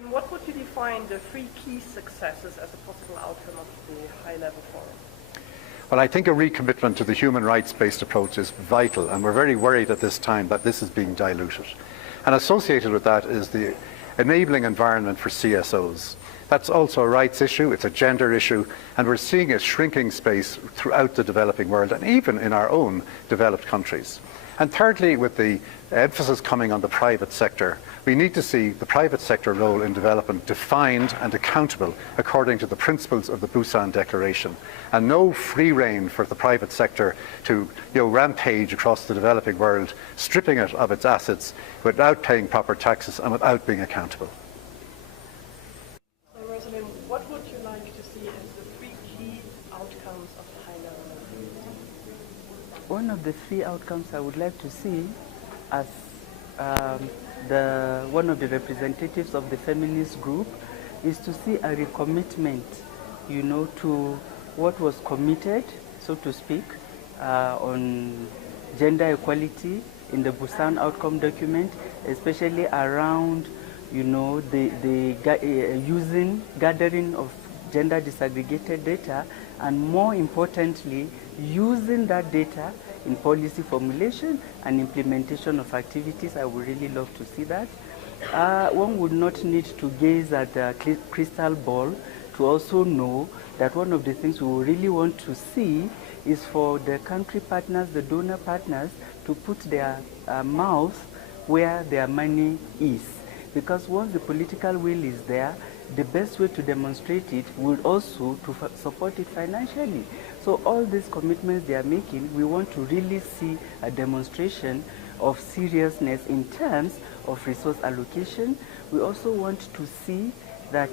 And what would you define the three key successes as a possible outcome of the high-level forum? Well, I think a recommitment to the human rights-based approach is vital, and we're very worried at this time that this is being diluted. And associated with that is the enabling environment for CSOs. That's also a rights issue, it's a gender issue, and we're seeing a shrinking space throughout the developing world and even in our own developed countries. And thirdly, with the emphasis coming on the private sector, we need to see the private sector role in development defined and accountable according to the principles of the Busan Declaration, and no free rein for the private sector to rampage across the developing world, stripping it of its assets without paying proper taxes and without being accountable. So, Roselynn, what would you like to see as the three key outcomes of the high-level meeting? One of the three outcomes I would like to see as one of the representatives of the feminist group is to see a recommitment, to what was committed, so to speak, on gender equality in the Busan outcome document, especially around, gathering of gender disaggregated data, and more importantly, using that data in policy formulation and implementation of activities. I would really love to see that. One would not need to gaze at the crystal ball to also know that one of the things we really want to see is for the country partners, the donor partners, to put their mouth where their money is. Because once the political will is there, the best way to demonstrate it would also to support it financially. So all these commitments they are making, we want to really see a demonstration of seriousness in terms of resource allocation. We also want to see that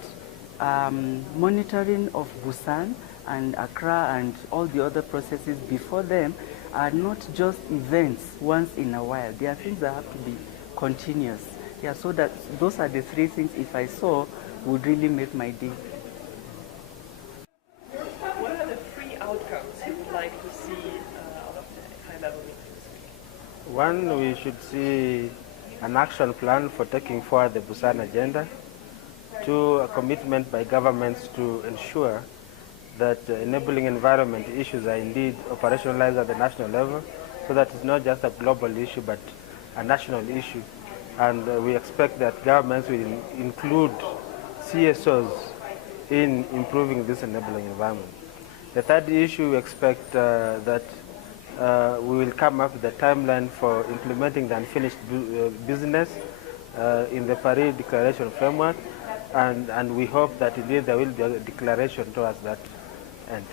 monitoring of Busan and Accra and all the other processes before them are not just events once in a while. They are things that have to be continuous. Yeah, so that those are the three things, if I saw, would really make my day. What are the three outcomes you would like to see out of the high-level meetings? One, we should see an action plan for taking forward the Busan agenda. Two, a commitment by governments to ensure that enabling environment issues are indeed operationalized at the national level, so that it's not just a global issue but a national issue. And we expect that governments will include CSOs in improving this enabling environment. The third issue, we expect that we will come up with a timeline for implementing the unfinished business in the Paris Declaration framework, and we hope that indeed there will be a declaration towards that end.